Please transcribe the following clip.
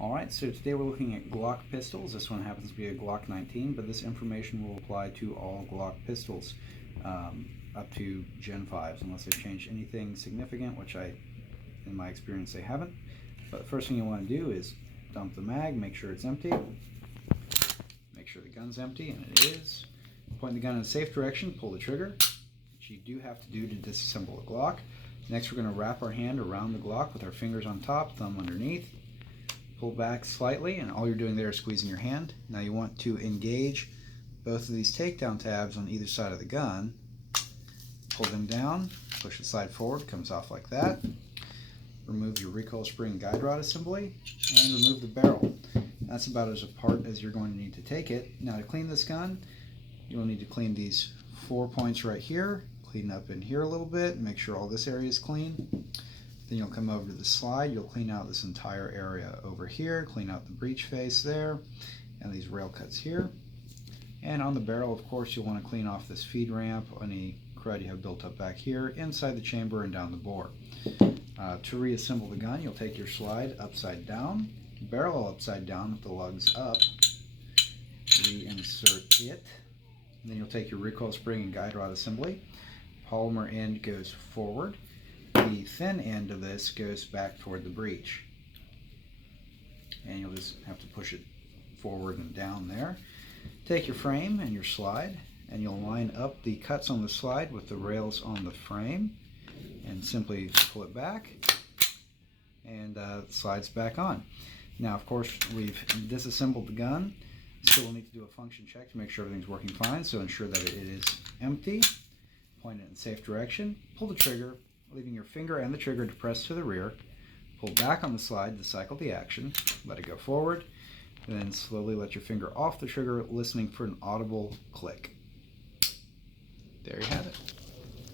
Alright, so today we're looking at Glock pistols. This one happens to be a Glock 19, but this information will apply to all Glock pistols up to Gen 5s, unless they've changed anything significant, which in my experience, they haven't. But the first thing you want to do is dump the mag, make sure it's empty, make sure the gun's empty, and it is. Point the gun in a safe direction, pull the trigger, which you do have to do to disassemble a Glock. Next, we're going to wrap our hand around the Glock with our fingers on top, thumb underneath. Pull back slightly, and all you're doing there is squeezing your hand. Now you want to engage both of these takedown tabs on either side of the gun. Pull them down, push the slide forward, comes off like that. Remove your recoil spring guide rod assembly, and remove the barrel. That's about as apart as you're going to need to take it. Now to clean this gun, you'll need to clean these 4 points right here, clean up in here a little bit, make sure all this area is clean. Then you'll come over to the slide, you'll clean out this entire area over here, clean out the breech face there, and these rail cuts here. And on the barrel, of course, you'll want to clean off this feed ramp, any crud you have built up back here, inside the chamber and down the bore. To reassemble the gun, you'll take your slide upside down, barrel upside down with the lugs up, reinsert it, and then you'll take your recoil spring and guide rod assembly. Polymer end goes forward. The thin end of this goes back toward the breech, and you'll just have to push it forward and down there. Take your frame and your slide, and you'll line up the cuts on the slide with the rails on the frame, and simply pull it back, and it slides back on. Now, of course, we've disassembled the gun, so we'll need to do a function check to make sure everything's working fine. So ensure that it is empty, point it in a safe direction, pull the trigger, leaving your finger and the trigger depressed to the rear. Pull back on the slide to cycle the action, let it go forward, and then slowly let your finger off the trigger, listening for an audible click. There you have it.